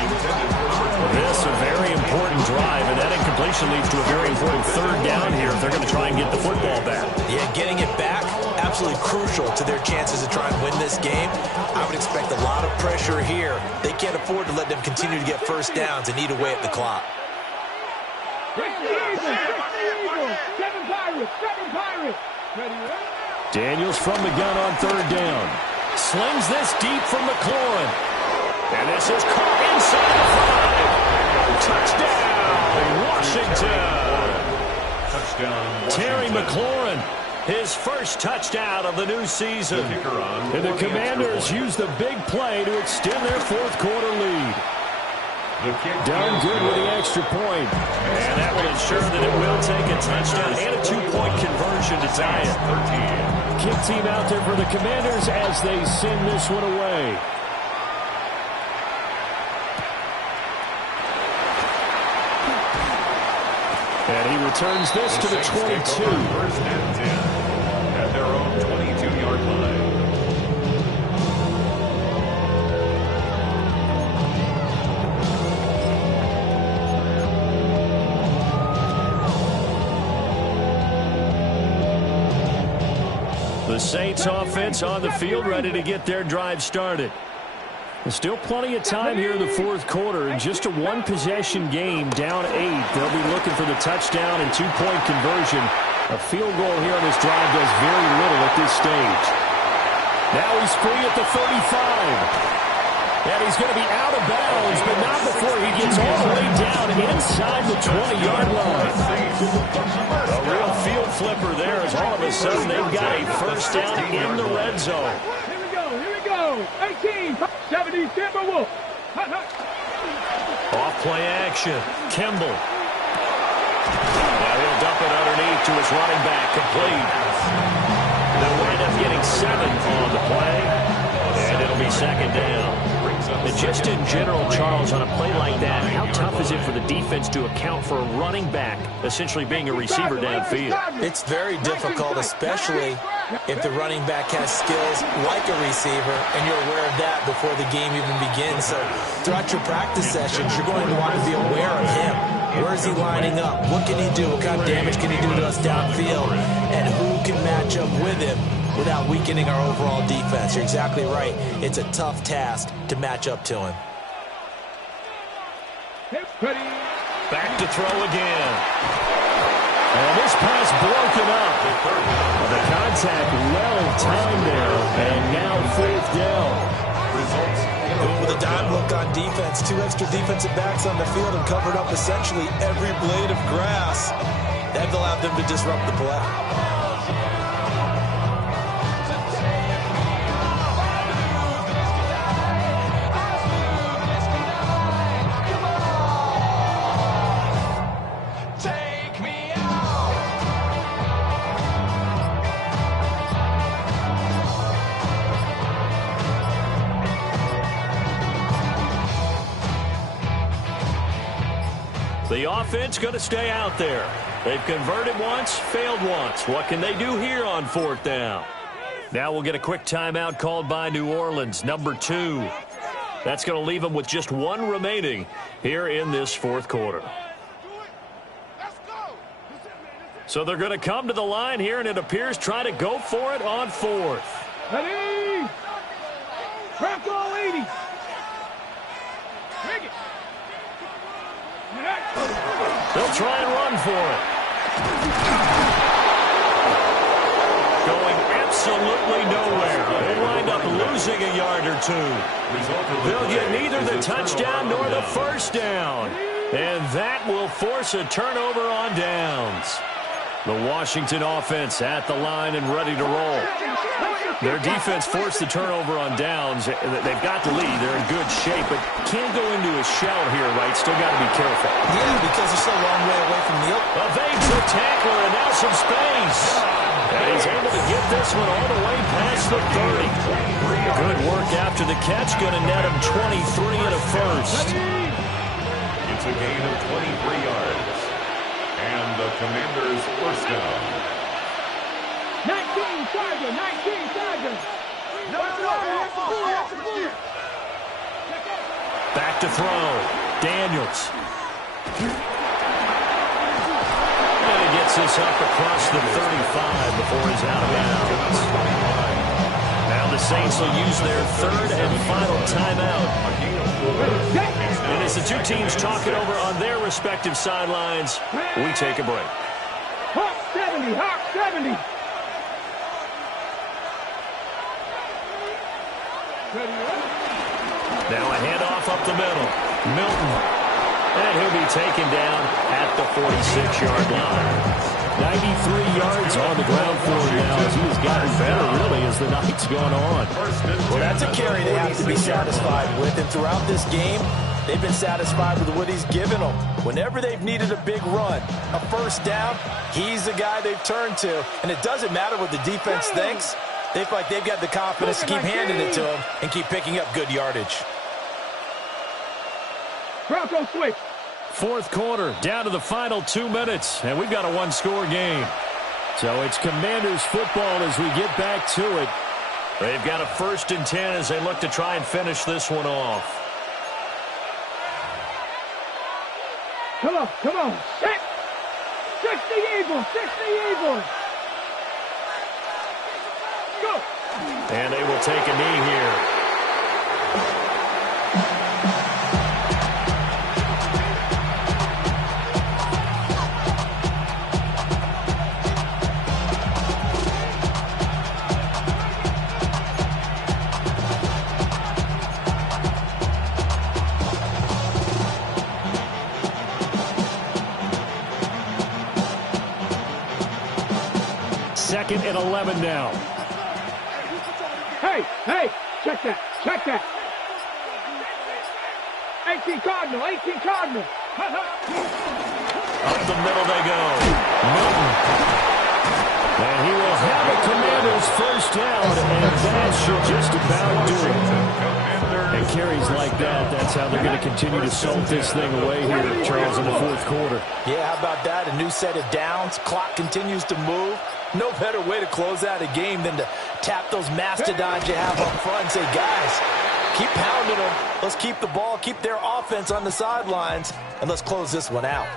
This is a very important drive, and that incompletion leads to a very important 3rd down here if they're going to try and get the football back. Yeah, getting it back, absolutely crucial to their chances to try and win this game. I would expect a lot of pressure here. They can't afford to let them continue to get first downs and eat away at the clock. 7 Pirates. Ready? Daniels from the gun on 3rd down. Slings this deep from McLaurin. And this is caught inside the 5. Touchdown, Washington. Touchdown, Terry Washington. McLaurin, his first touchdown of the new season. And the Commanders use the big play to extend their 4th quarter lead. Done good with the extra point. And that will ensure that it will take a touchdown and a 2-point conversion to tie it. Kick team out there for the Commanders as they send this one away. And he returns this to the 22. 1st and 10 at their own 22-yard line. The Saints offense on the field ready to get their drive started. There's still plenty of time here in the 4th quarter. In just a 1-possession game, down 8. They'll be looking for the touchdown and 2-point conversion. A field goal here on this drive does very little at this stage. Now he's free at the 35. And he's going to be out of bounds, but not before he gets all the way down inside the 20-yard line. A real field flipper there as all of a sudden they've got a first down in the red zone. Here we go. 18, 70 Timberwolves. Off play action. Kimball. Now he'll dump it underneath to his running back. Complete. They'll wind up getting 7 on the play. And it'll be 2nd down. And just in general, Charles, on a play like that, how tough is it for the defense to account for a running back essentially being a receiver downfield? It's very difficult, especially if the running back has skills like a receiver, and you're aware of that before the game even begins. So throughout your practice sessions, you're going to want to be aware of him. Where is he lining up? What can he do? What kind of damage can he do to us downfield? And who can match up with him without weakening our overall defense? You're exactly right. It's a tough task to match up to him. Back to throw again. And this pass broken up. The contact well timed there. And now 4th down. With a dime look on defense, 2 extra defensive backs on the field and covered up essentially every blade of grass. That allowed them to disrupt the play. The offense going to stay out there. They've converted once, failed once. What can they do here on 4th down? Now we'll get a quick timeout called by New Orleans, number 2. That's going to leave them with just 1 remaining here in this 4th quarter. So they're going to come to the line here, and it appears try to go for it on 4th. Ready? Crack all 80. Take it. They'll try and run for it. Going absolutely nowhere. They wind up losing a yard or 2. They'll get neither the touchdown nor the first down. And that will force a turnover on downs. The Washington offense at the line and ready to roll. Their defense forced the turnover on downs. They've got the lead. They're in good shape, but can't go into a shell here, right? Still got to be careful. Yeah, because they're so a long way away from the open. Evades the tackler, and now some space. And he's able to get this one all the way past the 30. Good work after the catch. Going to net him 23 and a first. It's a gain of 23 yards. And the Commanders' first down. 19 Chargers, 19 Chargers. No. Back to throw. Daniels. And he gets this up across the 35 before he's out of bounds. Now the Saints will use their third and final timeout. And as the two teams talk it over on their respective sidelines, we take a break. Hawk 70, Hawk 70. Now a handoff up the middle. Milton. And he'll be taken down at the 46-yard line. 93 yards on the ground for him now as he's gotten better, really, as the night's gone on. Well, that's a carry they have to be satisfied with. And throughout this game, they've been satisfied with what he's given them. Whenever they've needed a big run, a first down, he's the guy they've turned to. And it doesn't matter what the defense thinks. They feel like they've got the confidence to keep handing it to him and keep picking up good yardage. Bronco switch. Fourth quarter, down to the final 2 minutes, and we've got a one-score game. So it's Commanders football as we get back to it. They've got a 1st and 10 as they look to try and finish this one off. Come on. Set. 60 Eagles, 60 Eagles. Go. And they will take a knee here. Second and 11 now. Hey, check that. 18 Cardinal. Up the middle they go. Milton. And he will have a Commander's first down, and that should just about do it. And carries like that, that's how they're going to continue to salt this thing away here, Charles, in the fourth quarter. Yeah, how about that? A new set of downs. Clock continues to move. No better way to close out a game than to tap those mastodons you have up front and say, guys, keep pounding them. Let's keep the ball, keep their offense on the sidelines, and let's close this one out.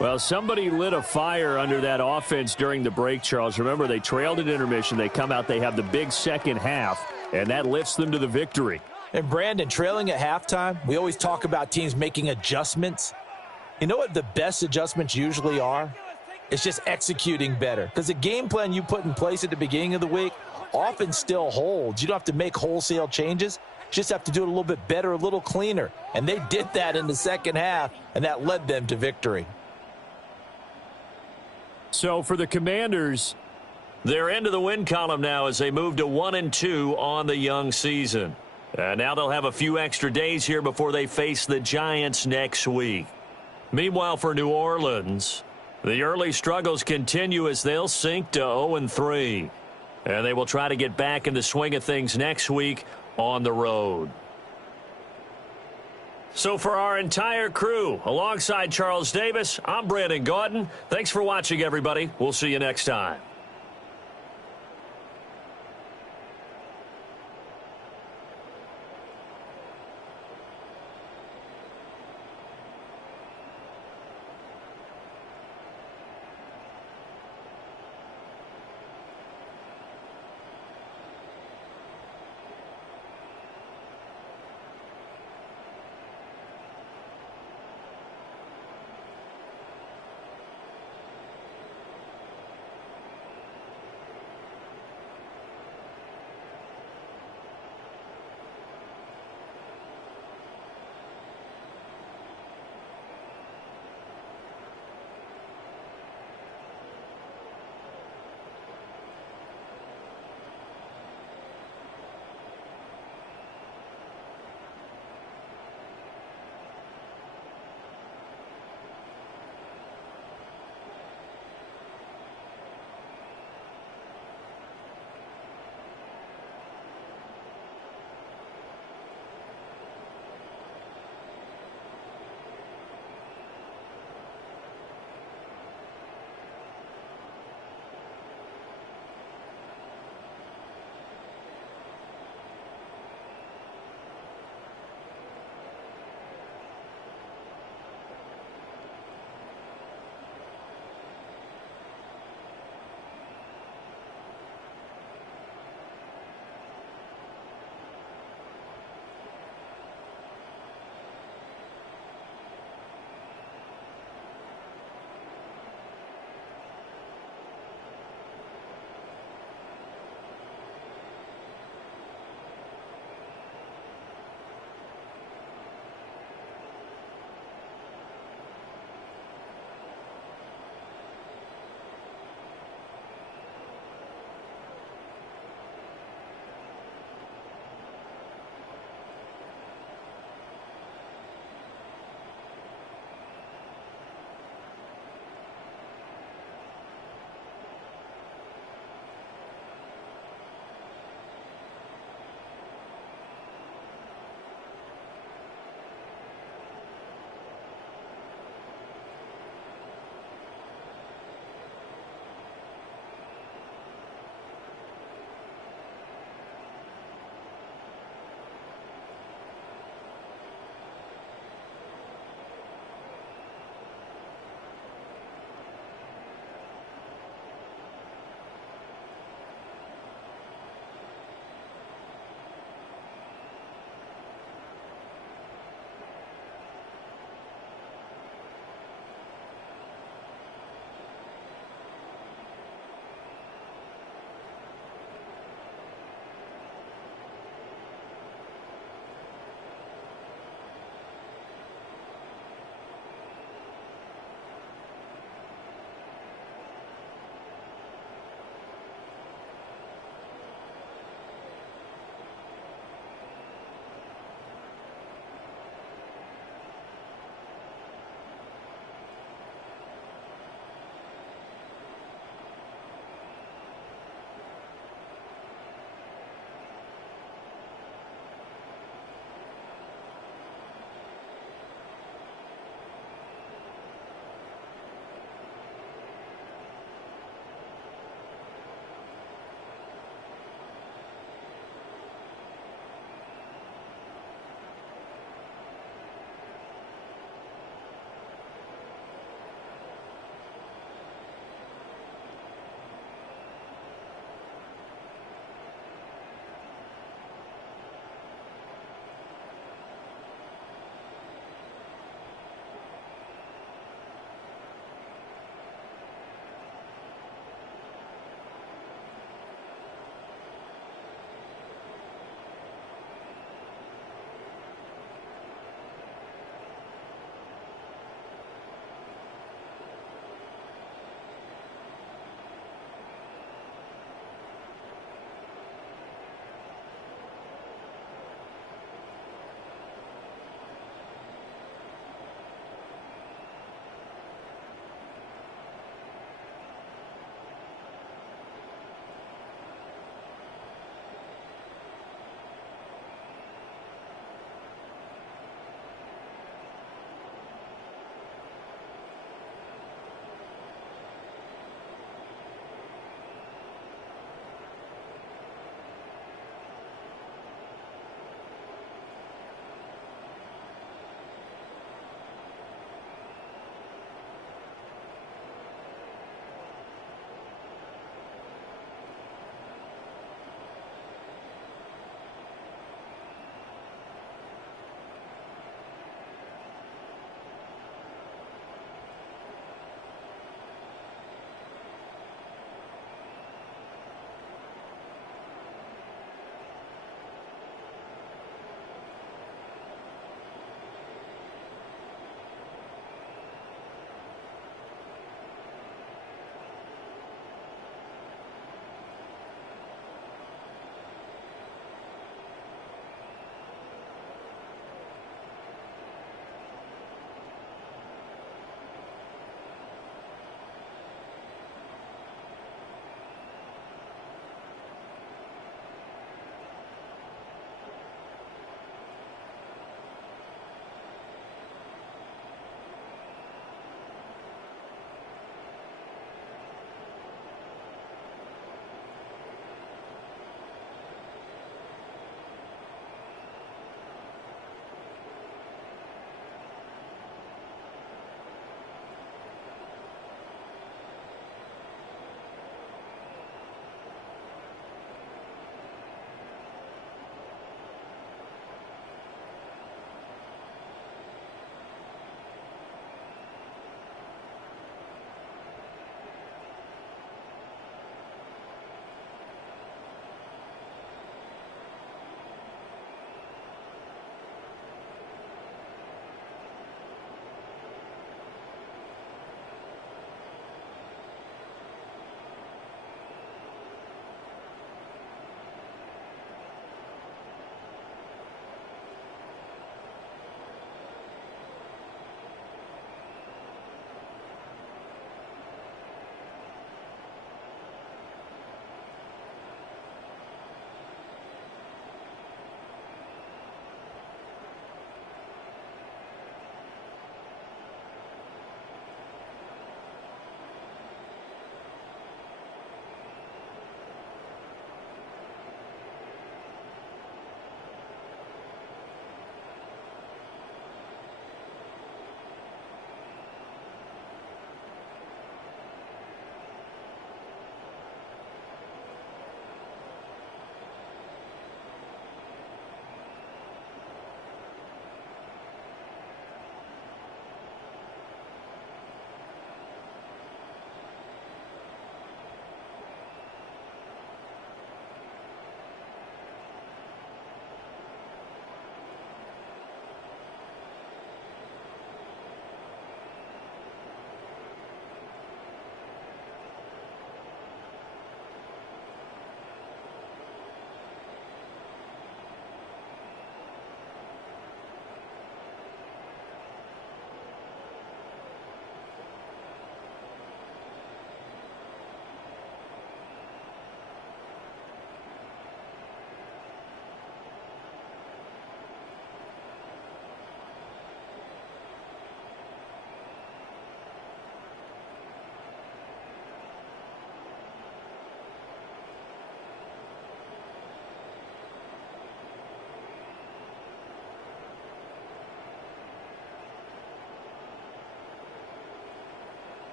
Well, somebody lit a fire under that offense during the break, Charles. Remember, they trailed at intermission. They come out, they have the big second half, and that lifts them to the victory. And, Brandon, trailing at halftime, we always talk about teams making adjustments. You know what the best adjustments usually are? It's just executing better. Because the game plan you put in place at the beginning of the week often still holds. You don't have to make wholesale changes. You just have to do it a little bit better, a little cleaner. And they did that in the second half, and that led them to victory. So for the Commanders, they're into the win column now as they move to 1-2 on the young season. Now they'll have a few extra days here before they face the Giants next week. Meanwhile, for New Orleans, the early struggles continue as they'll sink to 0-3. And they will try to get back in the swing of things next week on the road. So for our entire crew, alongside Charles Davis, I'm Brandon Gaudin. Thanks for watching, everybody. We'll see you next time.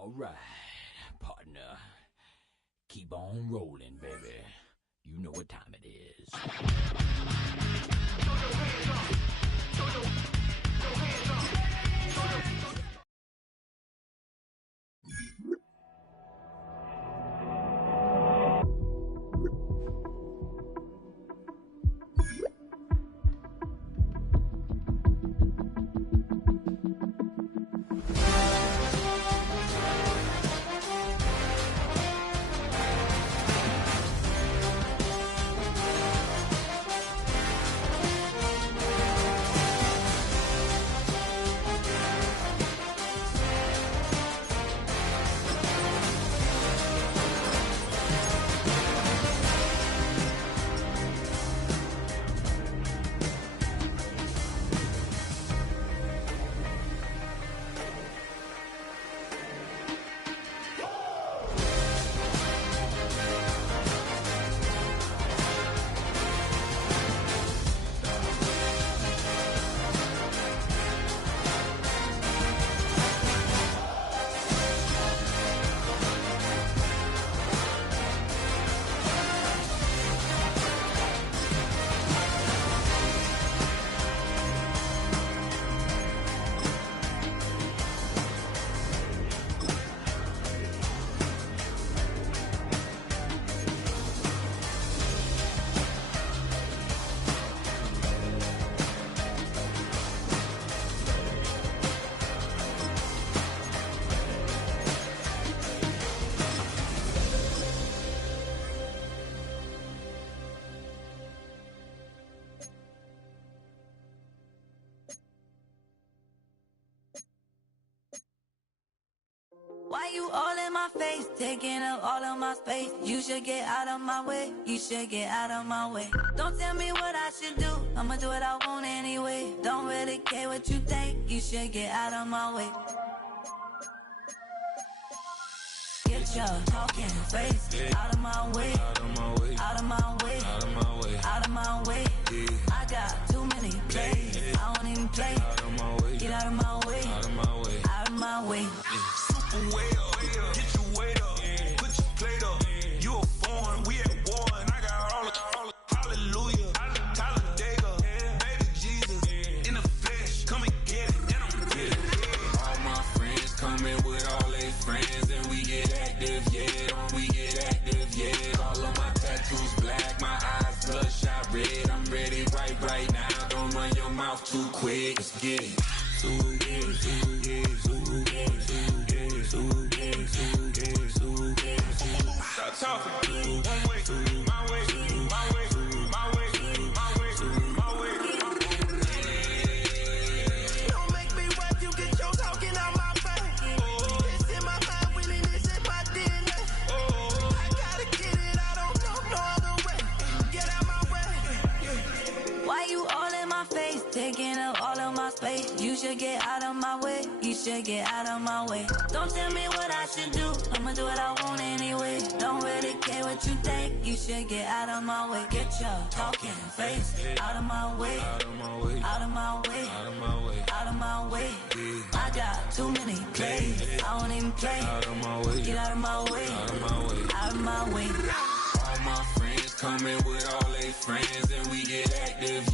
All right, partner. Keep on rolling, baby. You know what time it is. Why you all in my face, taking up all of my space? You should get out of my way, you should get out of my way. Don't tell me what I should do, I'ma do what I want anyway. Don't really care what you think, you should get out of my way. Get your talking face out of my way, out of my way, out of my way, out of my way, out of my way. I got too many plays, I don't even play. Out of my way, get out of my way, out of my way, out of my way. Way up, get your weight up, put your plate up. You a foreign, we at war, and I got all the hallelujah, Talladega, baby Jesus, in the flesh, come and get it, and I'm get it. All my friends coming with all their friends, and we get active, yeah, we get active, yeah. All of my tattoos black, my eyes bloodshot red. I'm ready right now. Don't run your mouth too quick. Let's get it. Stop talking. One way, my way, my way, my way, my way, my way. Don't make me rap, you get your talking out my face. This in my mind, winning this in my DNA. I gotta get it, I don't know no other way. Get out my way. Why you all in my face, taking up all of my space? You should get out of my way, you should get out of my way. Don't tell me what I should do, I'ma do what I want anyway. Don't really care what you think, you should get out of my way. Get your talking face out of my way, out of my way, out of my way, out of my way, out of my way. I got too many plays, I don't even play. Out of my way, get out of my way, out of my way, out of my way. All my friends coming with all their friends, and we get active,